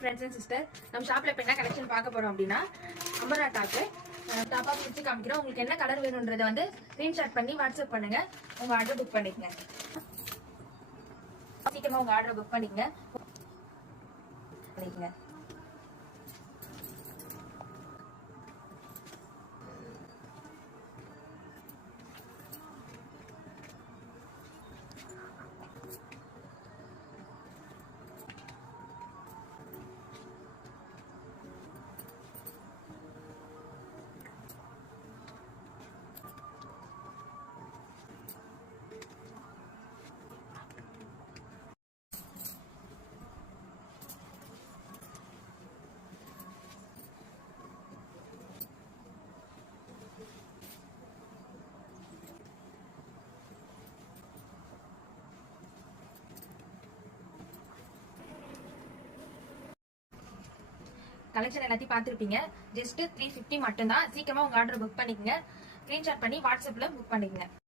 Friends and sister, நம்ம ஷாப்ல இப்போ என்ன கலெக்ஷன் பார்க்க போறோம் அப்படின்னா அம்பரா டாப்பா பிடிச்சி காமிக்கிறோம். உங்களுக்கு என்ன கலர் வேணும்ன்றதை வந்து ஸ்கிரீன்ஷாட் பண்ணி வாட்ஸ்அப் பண்ணுங்க. உங்க ஆர்டர் புக் பண்ணிக்கங்க. சீக்கிரமா உங்க ஆர்டர் புக் பண்ணிக்கங்க. கலெக்ஷன் எல்லாத்தையும் பார்த்துருப்பீங்க. ஜஸ்ட் 350 மட்டும் தான். சீக்கிரமா உங்க ஆர்டர் புக் பண்ணிக்கங்க. ஸ்கிரீன்ஷாட் பண்ணி வாட்ஸ்அப்ல புக் பண்ணிக்கங்க.